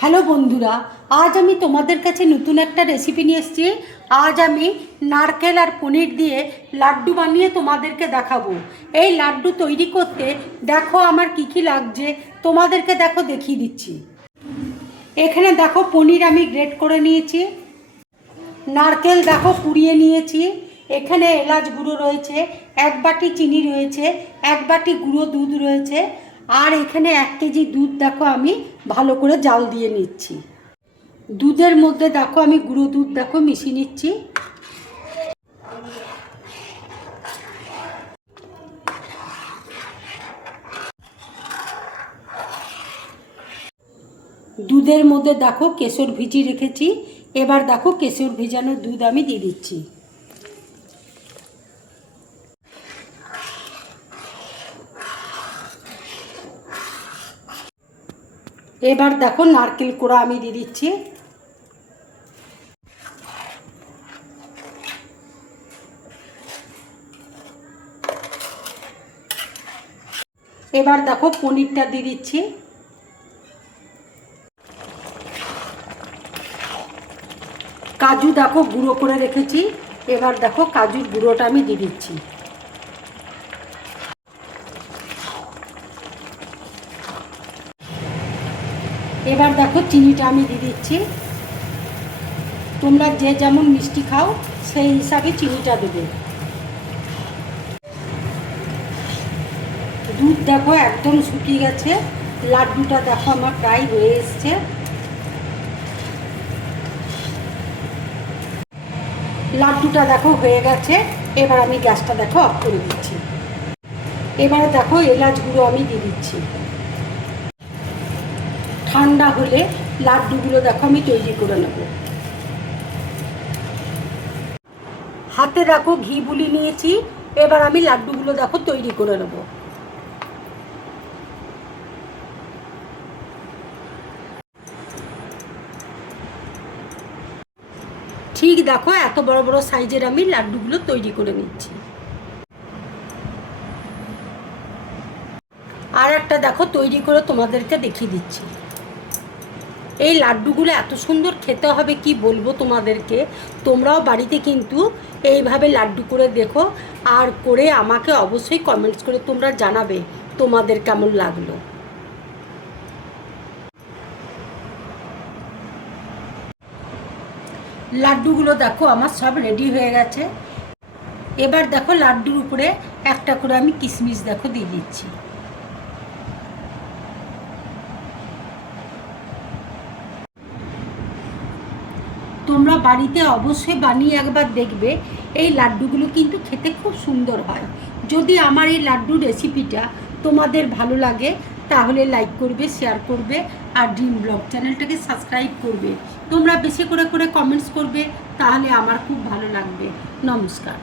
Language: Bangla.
হ্যালো বন্ধুরা, আজ আমি তোমাদের কাছে নতুন একটা রেসিপি নিয়ে এসেছি। আজ আমি নারকেল আর পনির দিয়ে লাড্ডু বানিয়ে তোমাদেরকে দেখাবো। এই লাড্ডু তৈরি করতে দেখো আমার কি কি লাগছে, তোমাদেরকে দেখো দেখিয়ে দিচ্ছি। এখানে দেখো পনির আমি গ্রেট করে নিয়েছি, নারকেল দেখো কুড়িয়ে নিয়েছি, এখানে এলাচ গুঁড়ো রয়েছে, এক বাটি চিনি রয়েছে, এক বাটি গুঁড়ো দুধ রয়েছে, আর এখানে 1 কেজি দুধ দেখো আমি ভালো করে জাল দিয়ে নিচ্ছি। দুধের মধ্যে দেখো আমি গুঁড়ো দুধ দেখো মিশিয়ে নিচ্ছি। দুধের মধ্যে দেখো কেশর ভিজিয়ে রেখেছি, এবার দেখো কেশর ভেজানো দুধ আমি দিয়ে দিচ্ছি। এবার দেখো নারকেল কোড়া আমি দিয়ে দিচ্ছি। এবার দেখো পনিরটা দিয়ে দিচ্ছি। কাজু দেখো গুঁড়ো করে রেখেছি, এবার দেখো কাজুর গুঁড়োটা আমি দিয়ে দিচ্ছি। এবার দেখো চিনিটা আমি দিয়ে দিচ্ছি। তোমরা যে যেমন মিষ্টি খাও সেই হিসাবে চিনিটা দেবে। দুধ দেখো একদম শুকিয়ে গেছে, লাড্ডুটা দেখো আমার প্রায় হয়ে এসছে। লাড্ডুটা দেখো হয়ে গেছে, এবার আমি গ্যাসটা দেখো অফ করে দিচ্ছি। এবার দেখো এলাচ গুঁড়ো আমি দিয়ে দিচ্ছি। ঠান্ডা হলে লাড্ডুগুলো দেখো আমি তৈরি করে নেব। হাতে দেখো ঘি বুলি নিয়েছি, এবার আমি লাড্ডুগুলো দেখো তৈরি করে নেব। ঠিক দেখো এত বড় বড় সাইজের আমি লাড্ডুগুলো তৈরি করে নিচ্ছি। আর একটা দেখো তৈরি করে তোমাদেরকে দেখিয়ে দিচ্ছি। এই লাড্ডুগুলো এত সুন্দর খেতে হবে কি বলবো তোমাদেরকে। তোমরাও বাড়িতে কিন্তু এইভাবে লাড্ডু করে দেখো, আর করে আমাকে অবশ্যই কমেন্টস করে তোমরা জানাবে তোমাদের কেমন লাগলো। লাড্ডুগুলো দেখো আমার সব রেডি হয়ে গেছে। এবার দেখো লাড্ডুর উপরে একটা করে আমি কিশমিশ দেখো দিয়ে দিচ্ছি। তোমরা বাড়িতে অবশ্যই বানিয়ে একবার দেখবে, এই লাড্ডুগুলো কিন্তু খেতে খুব সুন্দর হয়। যদি আমার এই লাড্ডুর রেসিপিটা তোমাদের ভালো লাগে তাহলে লাইক করবে, শেয়ার করবে, আর ড্রিম ব্লগ চ্যানেলটাকে সাবস্ক্রাইব করবে। তোমরা বেশি করে কমেন্টস করবে, তাহলে আমার খুব ভালো লাগবে। নমস্কার।